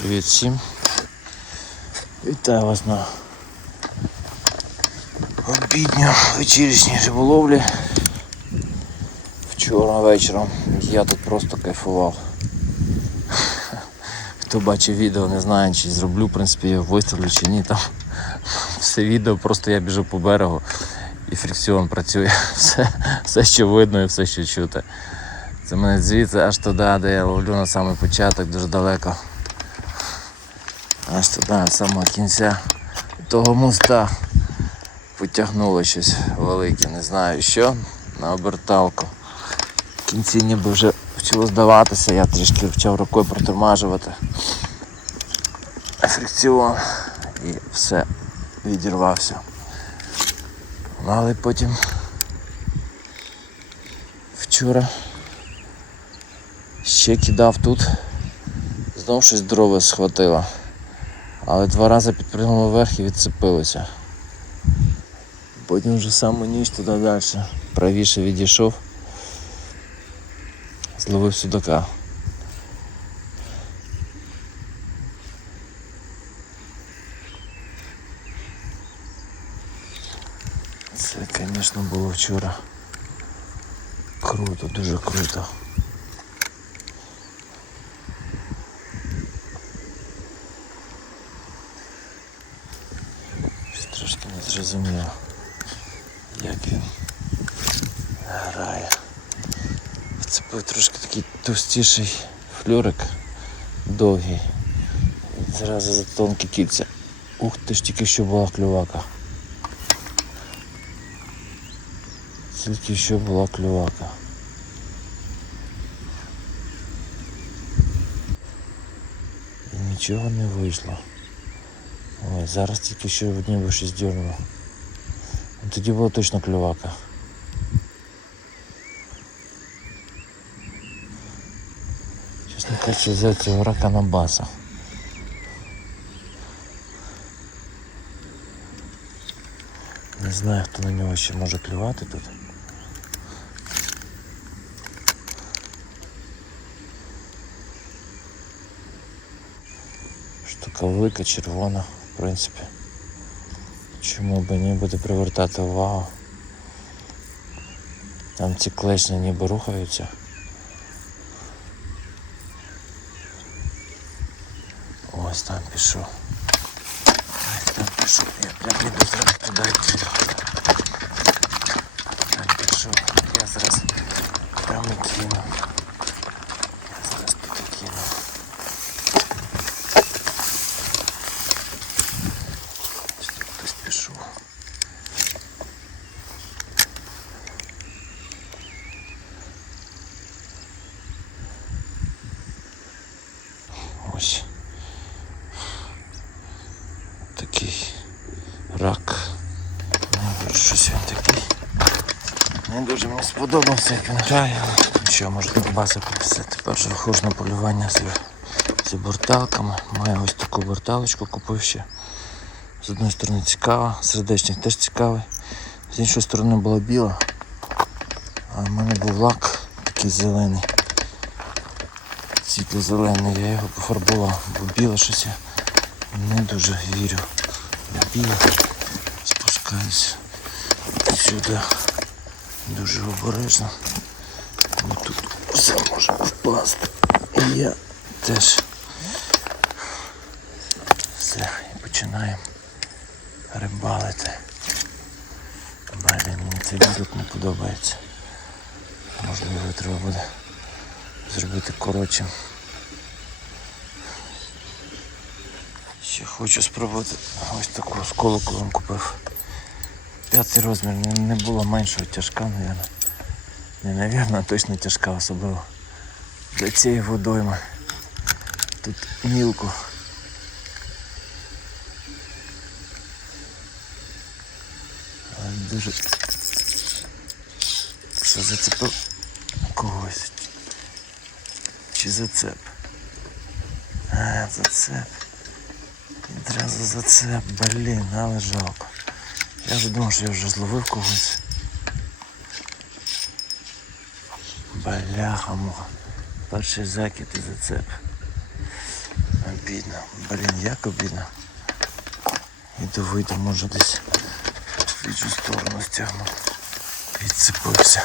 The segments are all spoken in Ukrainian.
Привіт всім. Вітаю вас на обідню вечірній риболовлі. Вчора вечором я тут просто кайфував. Хто бачив відео, не знаю, чи зроблю, в принципі, я виставлю чи ні. Там все відео, просто я біжу по берегу і фрикціон працює. Все, все що видно і все, що чути. Це мене звідси аж туди, де я ловлю на самий початок, дуже далеко. Аж туди, з самого кінця того моста потягнуло щось велике, не знаю що, на оберталку. В кінці ніби вже почало здаватися, я трішки почав рукою протормажувати. Фрикціон і все, відірвався. Ну, Але потім вчора ще кидав тут, знов щось здорове схватило. Але два рази підпригнуло вверх і відцепилося. Потім вже саму ніч туди далі. Правіше відійшов. Зловив судака. Це, звісно, було вчора. Круто, дуже круто. Трошки не зрозуміло, як він грає. Вцепив трошки такий товстіший флюрик, довгий. Зразу за тонкі кільця. Ух ти ж тільки що була клювака. Тільки що була клювака. І нічого не вийшло. Ой, зараз тільки що ніби щось дернуло. Ну, Тоді була точно клювака. Чесно кажучи, взяв цього рака на баса. Не знаю, хто на нього ще може клювати тут. Штука велика, червона, В принципі. Чому б ні буде привертати увагу? Там ці клешні ніби рухаються. Ось там пішов. Ось там пішов. Я прям іду зараз туди кину. Там пішов. Я зараз прямо кину. Я зараз туди кину. Ось тут хтось пішов. Ось. Такий рак. Не дуже щось він такий. Не дуже мені сподобався, як він грає. Що, тут баса все. Тепер вже на полювання з, з бурталками. Маю ось таку бурталочку купив ще. З одної сторони цікава, сердечник теж цікавий. З іншої сторони була біла. А в мене був лак такий зелений. Світло-зелений, я його пофарбував, бо біле щось я не дуже вірю. Біле спускаюся сюди дуже обережно. Бо тут все може впасти. І я теж все, і починаємо рибалити. Блін, мені цей відео не подобається. Можливо, треба буде зробити коротшим. Ще хочу спробувати ось таку з колоколом купив. П'ятий розмір не, не було меншого тяжка, мабуть. Не навірно, точно тяжка особливо. Для цієї водойми. Тут мілко. Дуже що зацепив когось. Чи зацеп? А, зацеп. Відразу зацеп, блін, але жалко. Я вже думав, що я вже зловив когось. Бляха муха. Перший закид і зацеп. Обідно. Блін, як обідно. Іду вийду, може десь в іншу сторону стягну. Відцепився.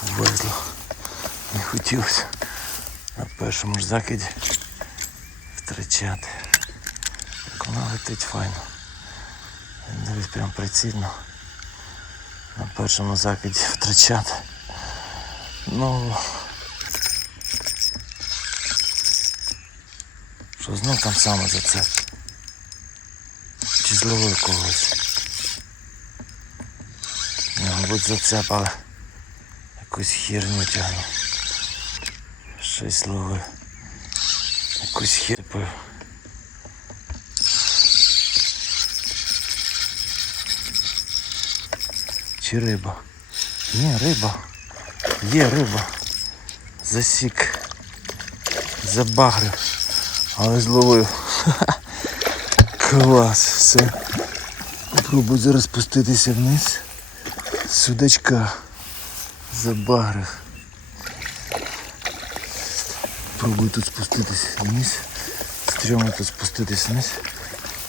Повезло. Не хотілося на першому ж закиді втрачати. Так вона летить файно. Дивись прям прицільно. На першому закиді втрачати. Ну. Що знов там саме за це? Чи зловив когось? Ні, мабуть зацеп, якусь херню тягну. Щось ловив. Якусь хер Чи риба? Ні, риба. Є риба. Засік. Забагрив. Але зловив. Клас, все. Попробую зараз спуститися вниз. Судачка. Забагрив. Пробую тут спуститися вниз. Стрьомно тут спуститися вниз.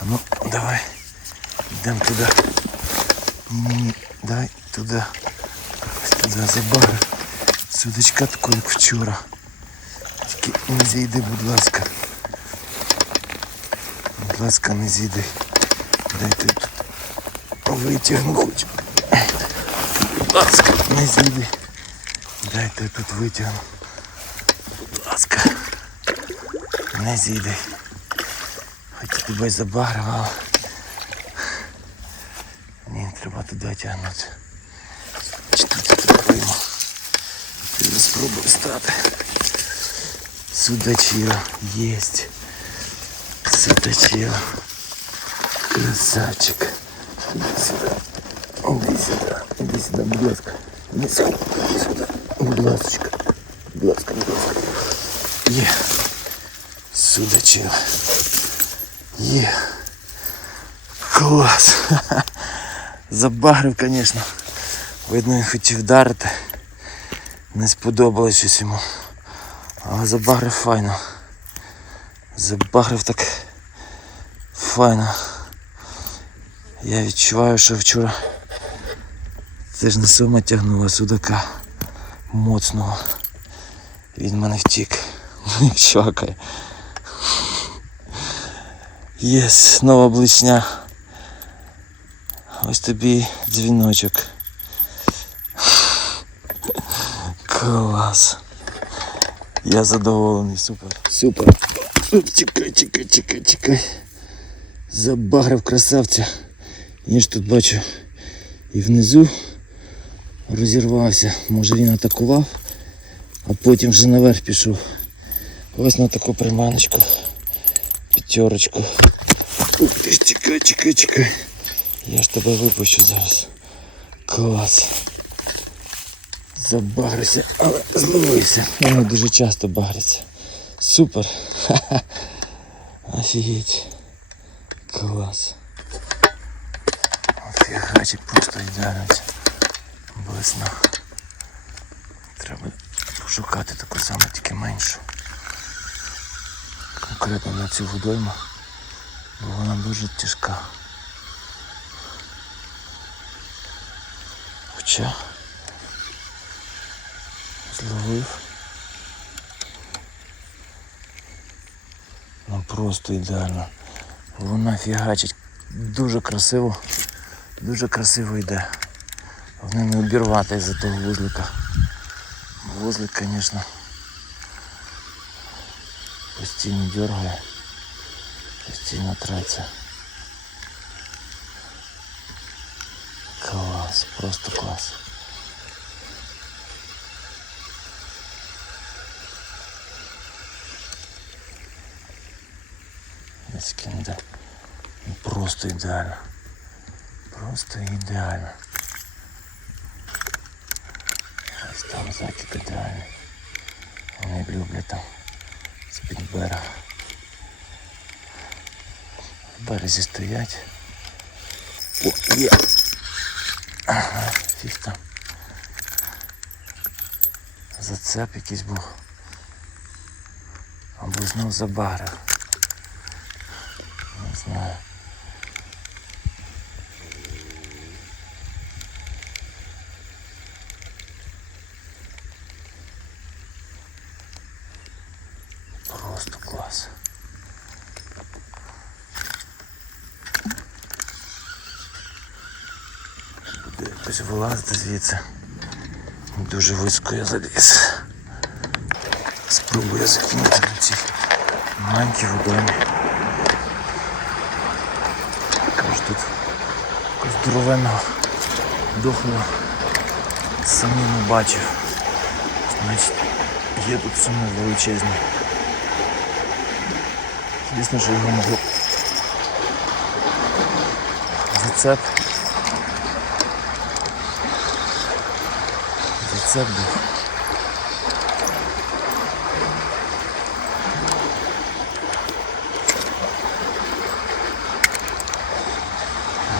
А ну, давай. Йдемо туди. Ні-ні-ні, туди. Туди забагрив. Судачка таку, як вчора. Тільки не зійди, будь ласка. Будь ласка, не зійди. Дайте тут витягну хоч. Будь ласка, не зійди. Дайте тут витягну. Будь ласка. Не зійди. Хоч тебе й забагрив, але... Ні, треба туди тягнути. Чи тут тут пойму. Ти спробуй стати. Судачила есть. Судачила. Красавчик. Иди сюда. Иди сюда. Иди сюда, будь ласка. Иди сюда. Иди сюда. Будь ласочка. Будь ласка, будь ласка. Є. Судачила. Є. Клас. Забагрив, звісно. Видно, він хотів вдарити. Не сподобалось щось йому. Але забагрив файно. Забагрив так файно. Я відчуваю, що вчора це ж не сума тягнула судака моцного. Він мене втік. Як чвакає. Єс, нова блисня. Ось тобі дзвіночок. Клас. Я задоволений, супер. Супер. Чекай, чекай, чекай, чекай. Забагрив красавця. Я ж тут бачу і внизу розірвався. Може він атакував, а потім вже наверх пішов. Ось на таку приманочку. П'ятерочку. Ух ти чекай, чекай, чекай. Я ж тебе випущу зараз. Клас. Забагрився, але зловився. Вони дуже часто багряться. Супер. Ха-ха. Офігеть. Клас. Фігачить просто ідеально. Блесна. Треба пошукати таку саму, тільки меншу. Конкретно на цю водойму, бо вона дуже тяжка. Хоча зловив. Ну просто ідеально. Вона фігачить дуже красиво, дуже красиво йде. Головне не обірвати із-за того вузлика. Вузлик, звісно, постійно дергає, постійно треться. просто клас. Ось кінда. Ну, Просто ідеально. Просто ідеально. Ось там закид ідеальний. Вони люблять там з-під берега. В березі стоять. О, є. Там. Зацеп якийсь був. Або знов забарив. Не знаю. Просто клас. Буде вилазити звідси. Дуже високо я заліз. Спробую закинути на ці маленькі водойми. Кажуть, тут якогось здоровенного дохлого самі не бачив. Значить, є тут суми величезні. Звісно, що його могло зацеп. Зацеп був.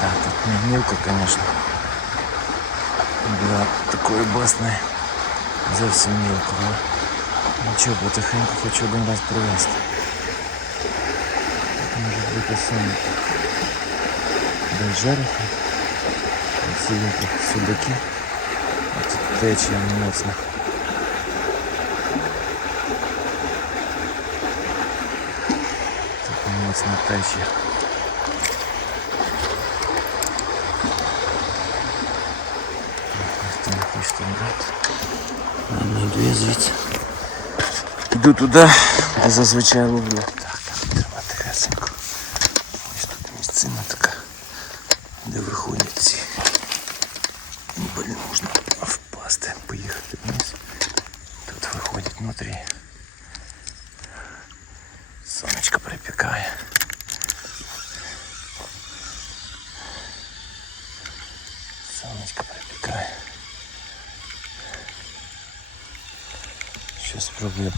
Да, тут не мілко, конечно. Для такої басни зовсім мілко, але нічого, потихеньку хочу один раз провести. Тут може бути саме без жереха. Ці є тут судаки. А тут течія моцна. Тут моцна течія. Хто не хоче там брати. Ладно, йду я звідси. Йду туди, де зазвичай ловлю.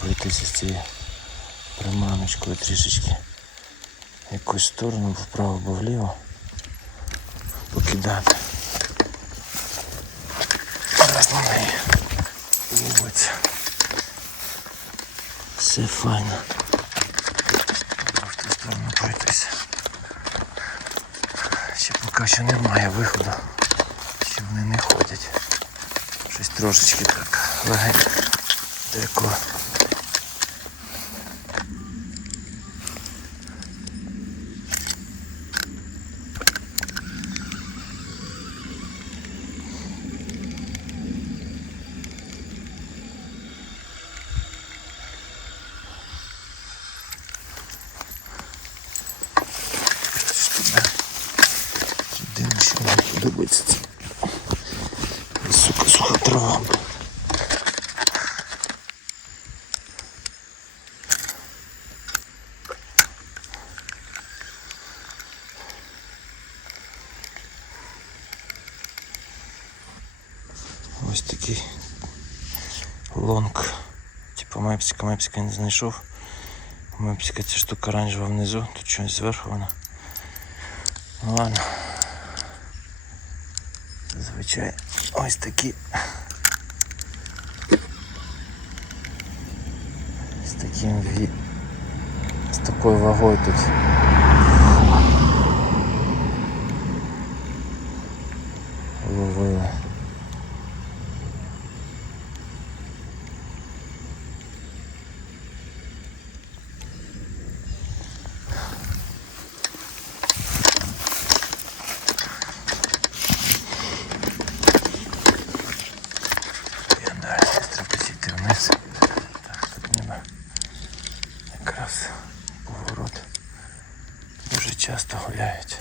Пройтися з цією приманочкою трішечки якусь сторону, вправо або вліво. Покидати. Раз на неї ловиться. Все файно. В ту сторону пройтися. Ще поки що немає виходу. Ще вони не ходять. Щось трошечки так легенько. Деко. Єдине, що мені подобається, це сука, суха трава. Ось такий лонг. Типа мепсика, мепсика не знайшов. Мепсика ця штука оранжева внизу, тут щось зверху вона. Ну ладно. Зазвичай ось такі. З таким ві... з такою вагою тут. Ловили. Я далі треба сіти вниз. Так, тут ніби якраз поворот. Дуже часто гуляють.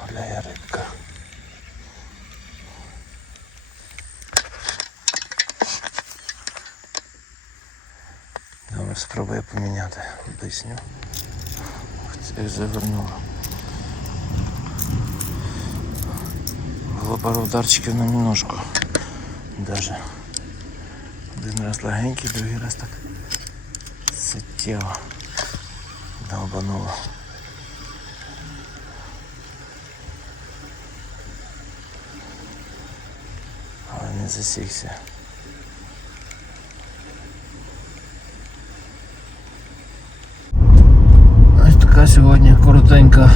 Гуляє рибка. Спробую поміняти. Об'ясню. Це завернуло. Було пару ударчиків на міножку. Даже. Один раз легенький, другий раз так суттєво долбануло. Але не засікся. коротенько